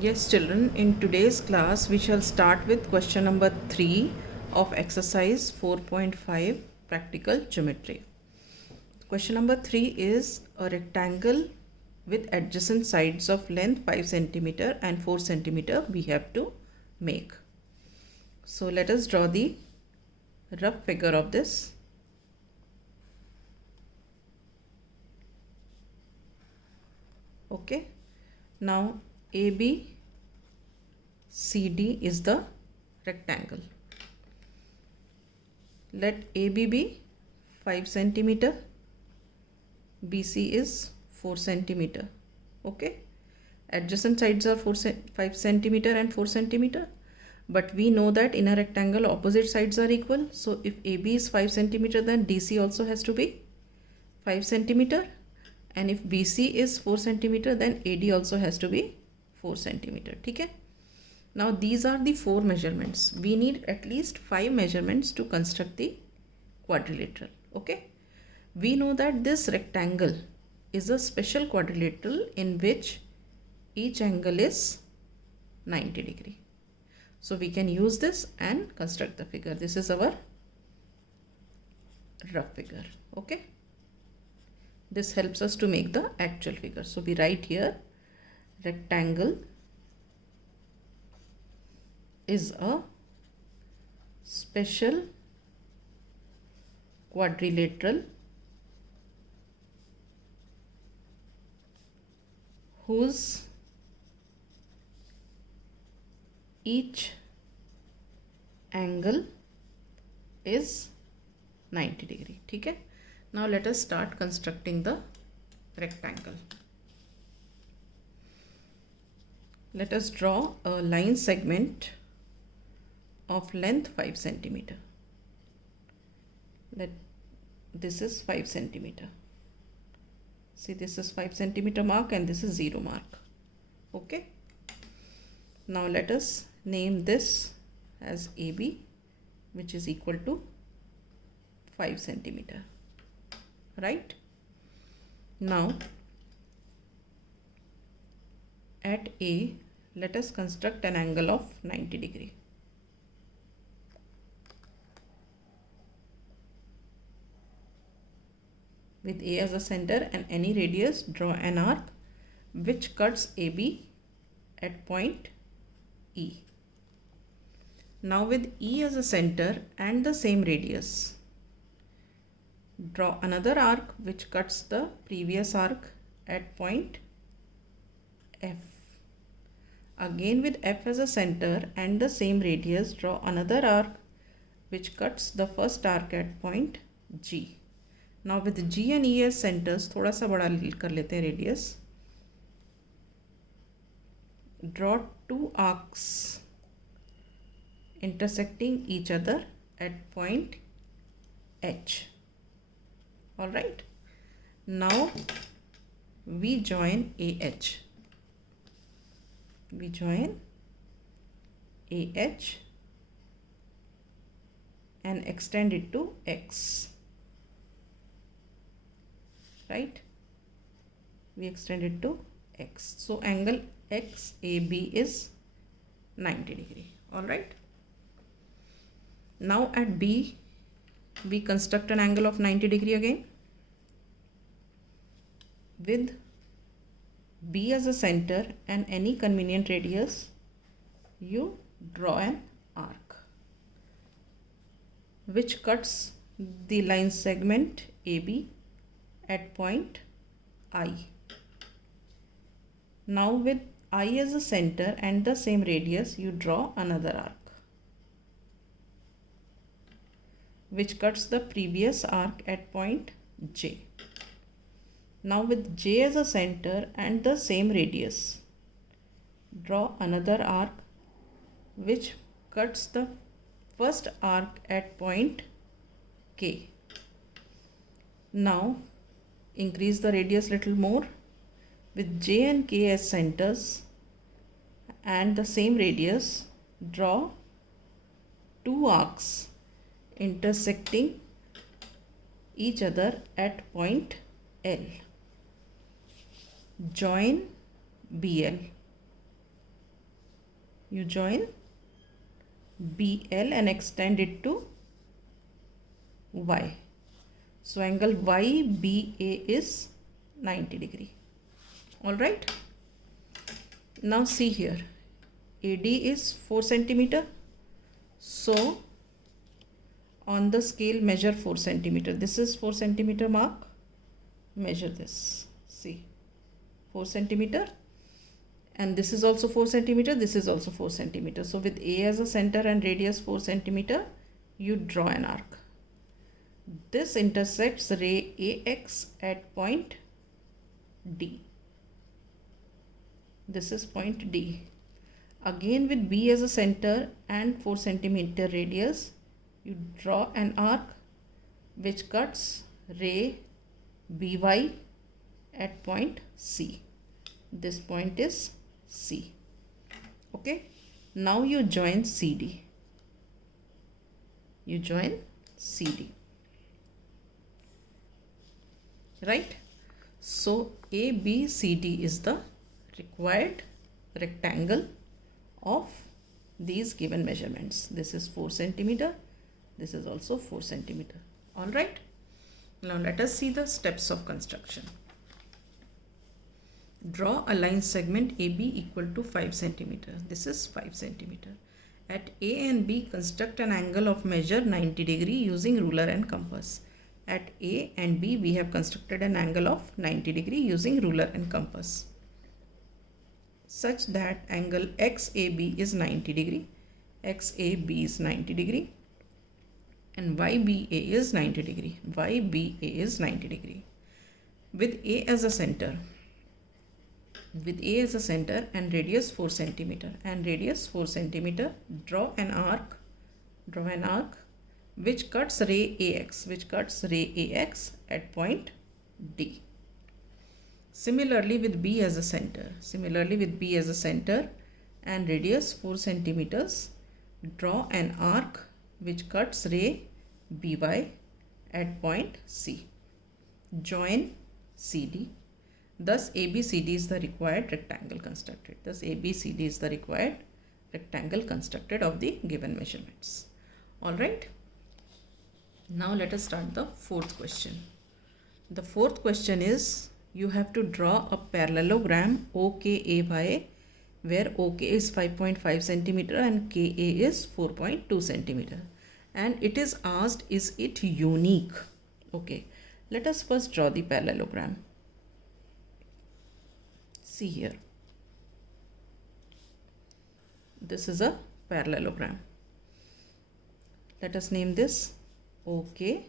Yes, children, in today's class, we shall start with question number 3 of exercise 4.5 practical geometry. Question number 3 is a rectangle with adjacent sides of length 5 centimeter and 4 centimeter we have to make. So let us draw the rough figure of this. Okay, now AB CD is the rectangle. Let AB be 5 centimeter, BC is 4 centimeter. Okay, adjacent sides are 5 centimeter and 4 centimeter, but we know that in a rectangle opposite sides are equal. So if AB is 5 centimeter, then DC also has to be 5 centimeter, and if BC is 4 centimeter, then AD also has to be 4 centimeter. Okay. Now these are the 4 measurements. We need at least 5 measurements to construct the quadrilateral. Okay. We know that this rectangle is a special quadrilateral in which each angle is 90 degree. So we can use this and construct the figure. This is our rough figure. Okay. This helps us to make the actual figure. So we write here rectangle is a special quadrilateral whose each angle is 90 degree. Okay. Now let us start constructing the rectangle. Let us draw a line segment of length 5 centimeter. This is 5 centimeter. See, this is 5 centimeter mark and this is 0 mark. Okay. Now let us name this as AB, which is equal to 5 centimeter. Right. Now at A, let us construct an angle of 90 degree. With A as a center and any radius, draw an arc which cuts AB at point E. Now with E as a center and the same radius, draw another arc which cuts the previous arc at point F. Again with F as a center and the same radius, draw another arc which cuts the first arc at point G. Now with G and E as centers, थोड़ा सा बड़ा कर लेते हैं radius. Draw two arcs intersecting each other at point H. Alright. Now we join AH. We join AH and extend it to X. Right? We extend it to X. So angle XAB is 90 degree. Alright. Now at B, we construct an angle of 90 degree again. With B as a center and any convenient radius, you draw an arc which cuts the line segment AB at point I. Now with I as a center and the same radius, you draw another arc which cuts the previous arc at point J. Now with J as a center and the same radius, draw another arc which cuts the first arc at point K. Now increase the radius little more. With J and K as centers and the same radius, draw two arcs intersecting each other at point L. Join BL. you join BL and extend it to Y. So angle YBA is 90 degree. All right. Now see here, AD is 4 centimeter. So on the scale measure 4 centimeter. This is 4 centimeter mark. Measure this. See, 4 centimeter. And this is also 4 centimeter. This is also 4 centimeter. So with A as a center and radius 4 centimeter, you draw an arc. This intersects ray AX at point D. This is point D. Again with B as a center and 4 centimeter radius, you draw an arc which cuts ray BY at point C. This point is C. Okay. Now you join CD. You join CD. Right. So ABCD is the required rectangle of these given measurements. This is 4 centimeter. This is also 4 centimeter. All right. Now let us see the steps of construction. Draw a line segment AB equal to 5 centimeter. This is 5 centimeter. At A and B, construct an angle of measure 90 degree using ruler and compass. At A and B, we have constructed an angle of 90 degree using ruler and compass, such that angle XAB is 90 degree, XAB is 90 degree, and YBA is 90 degree, YBA is 90 degree. With A as a center, and radius 4 centimeter and radius 4 centimeter, draw an arc which cuts ray AX at point D. Similarly with B as a center, and radius 4 centimeters, draw an arc which cuts ray BY at point C. Join CD. Thus ABCD is the required rectangle constructed. Of the given measurements. All right. Now let us start the fourth question. The fourth question is, you have to draw a parallelogram OKAY where OK is 5.5 centimeter and KA is 4.2 centimeter. And it is asked, is it unique? Okay, let us first draw the parallelogram. See here. This is a parallelogram. Let us name this OKAY.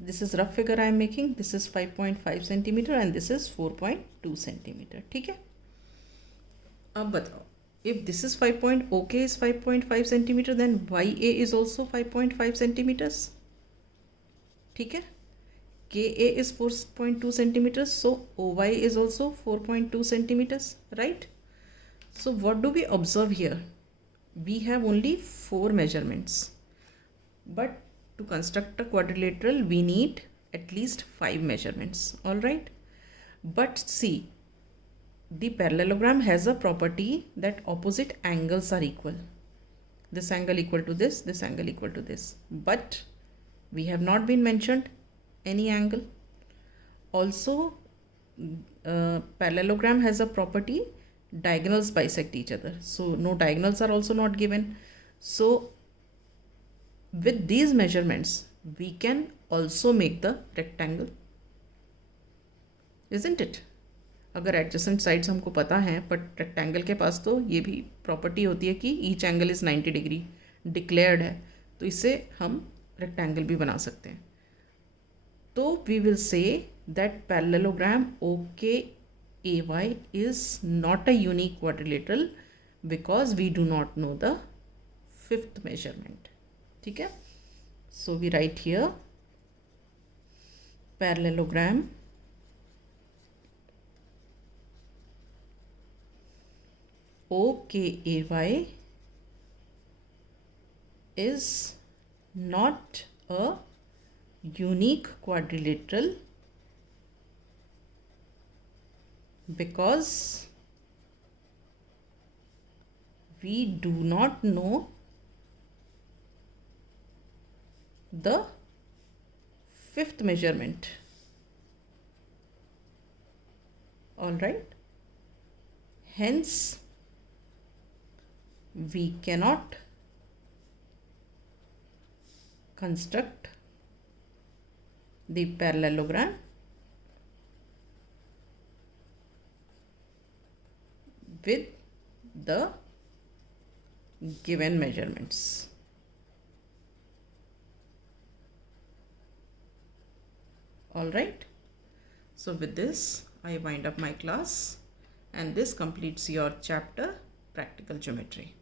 This is rough figure I am making. This is 5.5 centimeter and this is 4.2 centimeter. ठीक है. अब बताओ, if this is OK is 5.5 centimeter, then YA is also 5.5 centimeters. ठीक है. KA is 4.2 centimeters, so OY is also 4.2 centimeters, right? So what do we observe here? We have only 4 measurements, but to construct a quadrilateral we need at least 5 measurements. All right, but see, the parallelogram has a property that opposite angles are equal. This angle equal to this, this angle equal to this, but we have not been mentioned any angle. Also parallelogram has a property, diagonals bisect each other, so no diagonals are also not given. So with these measurements we can also make the rectangle, isn't it? अगर adjacent sides हमको पता हैं, but rectangle के पास तो ये भी property होती है कि each angle is 90 degree declared है, तो इससे हम रेक्टेंगल भी बना सकते हैं. तो we will say that parallelogram OKAY is not a unique quadrilateral because we do not know the 5th measurement. ठीक है. So we write here parallelogram OKAY is not a unique quadrilateral because we do not know the fifth measurement. All right. Hence, we cannot construct the parallelogram with the given measurements. All right. So with this, I wind up my class, and this completes your chapter Practical Geometry.